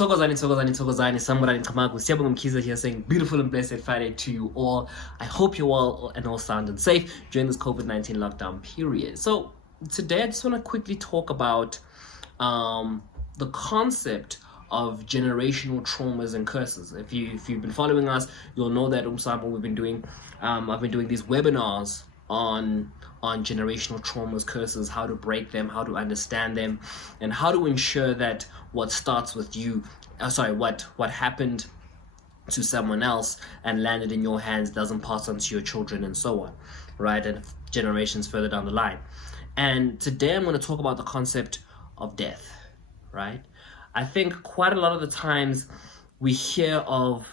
Thokozani, Samurani Tamagu, Siyabongum Kiza here saying beautiful and blessed Friday to you all. I hope you're well and all sound and safe during this COVID-19 lockdown period. So today I just want to quickly talk about the concept of generational traumas and curses. If you've been following us, you'll know that we've been doing I've been doing these webinars on generational traumas, curses, how to break them, how to understand them, and how to ensure that what starts with you, what happened to someone else and landed in your hands doesn't pass on to your children and so on, right? And generations further down the line. And today I'm going to talk about the concept of death, right? I think quite a lot of the times we hear of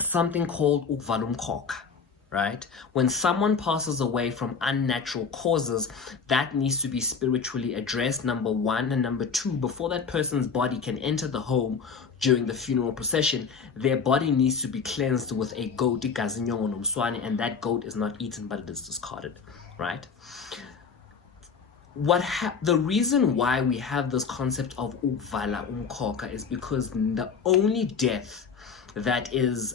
something called ukvalumkhokha, right? When someone passes away from unnatural causes, that needs to be spiritually addressed, number one. And number two, before that person's body can enter the home during the funeral procession, their body needs to be cleansed with a goat, and that goat is not eaten, but it is discarded, right? The reason why we have this concept of ukvala umkhokha is because the only death that is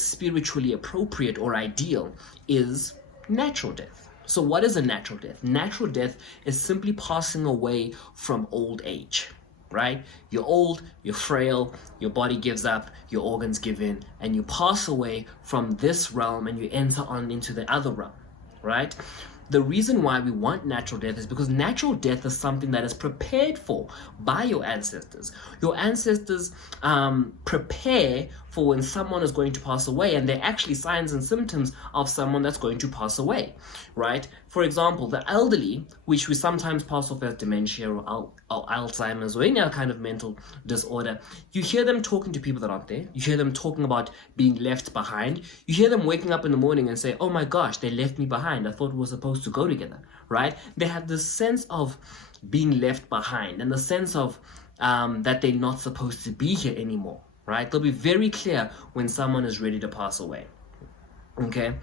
spiritually appropriate or ideal is natural death. So what is a natural death? Natural death is simply passing away from old age, right? You're old, you're frail, your body gives up, your organs give in, and you pass away from this realm and you enter on into the other realm, right? The reason why we want natural death is because natural death is something that is prepared for by your ancestors. Your ancestors prepare for when someone is going to pass away, and they're actually signs and symptoms of someone that's going to pass away, right? For example, the elderly, which we sometimes pass off as dementia or Alzheimer's or any other kind of mental disorder, you hear them talking to people that aren't there. You hear them talking about being left behind. You hear them waking up in the morning and say, oh my gosh, they left me behind. I thought we were supposed to go together, right? They have this sense of being left behind and the sense of that they're not supposed to be here anymore, right? They'll be very clear when someone is ready to pass away, okay?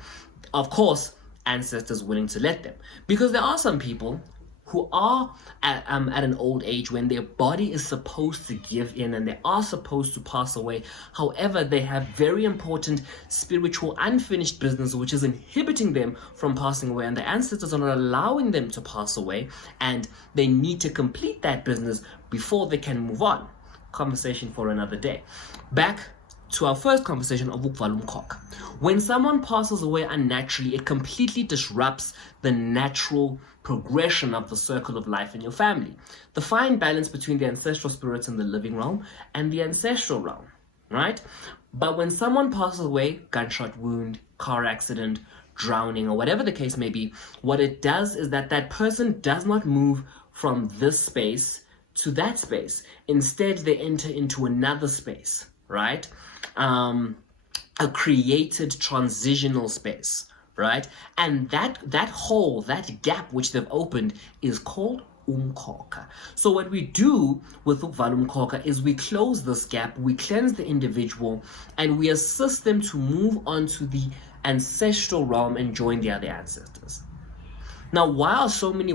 Of course, ancestors willing to let them, because there are some people who are at an old age when their body is supposed to give in and they are supposed to pass away. However, they have very important spiritual unfinished business which is inhibiting them from passing away, and the ancestors are not allowing them to pass away, and they need to complete that business before they can move on. Conversation for another day. Back to our first conversation of ukvalumkhokha. When someone passes away unnaturally, it completely disrupts the natural progression of the circle of life in your family. The fine balance between the ancestral spirits in the living realm and the ancestral realm, right? But when someone passes away, gunshot wound, car accident, drowning, or whatever the case may be, what it does is that person does not move from this space to that space. Instead, they enter into another space, right? A created transitional space, right? And that hole, that gap which they've opened is called umkhokha. So what we do with ukvalumkhokha is we close this gap, we cleanse the individual, and we assist them to move on to the ancestral realm and join the other ancestors. Now, why are so many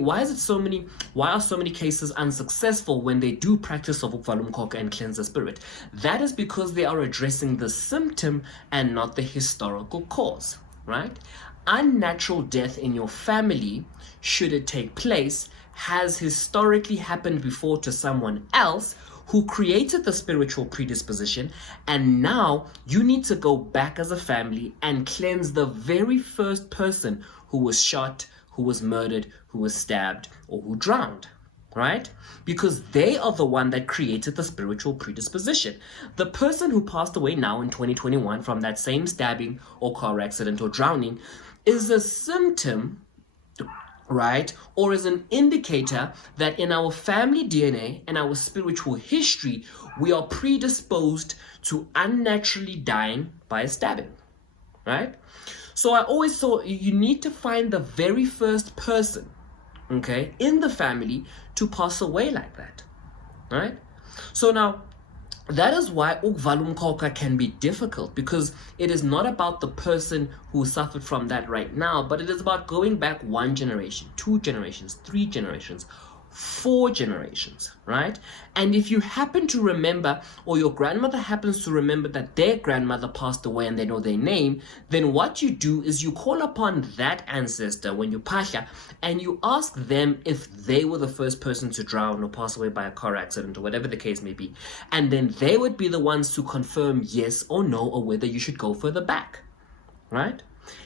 cases unsuccessful when they do practice of ukvalumkhokha and cleanse the spirit? That is because they are addressing the symptom and not the historical cause, right? Unnatural death in your family, should it take place, has historically happened before to someone else who created the spiritual predisposition, and now you need to go back as a family and cleanse the very first person who was shot, who was murdered, who was stabbed, or who drowned, right? Because they are the one that created the spiritual predisposition. The person who passed away now in 2021 from that same stabbing or car accident or drowning is a symptom, right? Or is an indicator that in our family DNA and our spiritual history, we are predisposed to unnaturally dying by a stabbing, right? So I always thought you need to find the very first person, okay, in the family to pass away like that, right? So now, that is why ukvalumkhokha can be difficult, because it is not about the person who suffered from that right now, but it is about going back 1 generation, 2 generations, 3 generations, 4 generations, right? And if you happen to remember, or your grandmother happens to remember that their grandmother passed away and they know their name, then what you do is you call upon that ancestor when you pasha, and you ask them if they were the first person to drown or pass away by a car accident or whatever the case may be. And then they would be the ones to confirm yes or no, or whether you should go further back, right?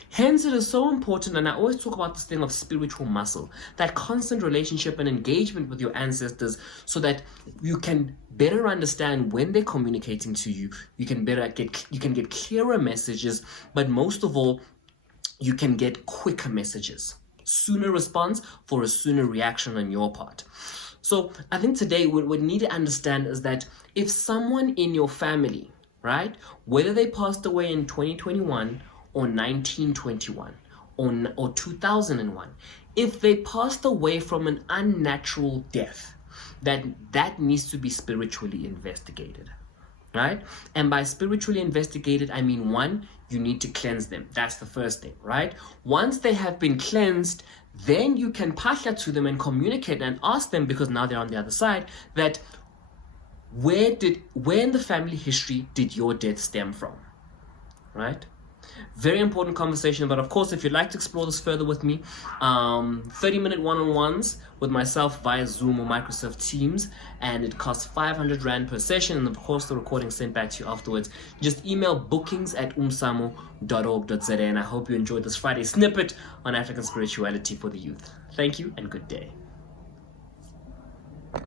Hence, it is so important, and I always talk about this thing of spiritual muscle, that constant relationship and engagement with your ancestors, so that you can better understand when they're communicating to you. You can get clearer messages, but most of all, you can get quicker messages, sooner response for a sooner reaction on your part. So I think today what we need to understand is that if someone in your family, right, whether they passed away in 2021 or 1921 or 2001, if they passed away from an unnatural death, that needs to be spiritually investigated, right? And by spiritually investigated, I mean, 1, you need to cleanse them. That's the first thing, right? Once they have been cleansed, then you can pasha to them and communicate and ask them, because now they're on the other side, that where in the family history did your death stem from, right? Very important conversation. But of course, if you'd like to explore this further with me, 30-minute one-on-ones with myself via Zoom or Microsoft Teams, and it costs 500 Rand per session, and of course the recording sent back to you afterwards. Just email bookings@umsamo.org.za, and I hope you enjoyed this Friday snippet on African spirituality for the youth. Thank you and good day.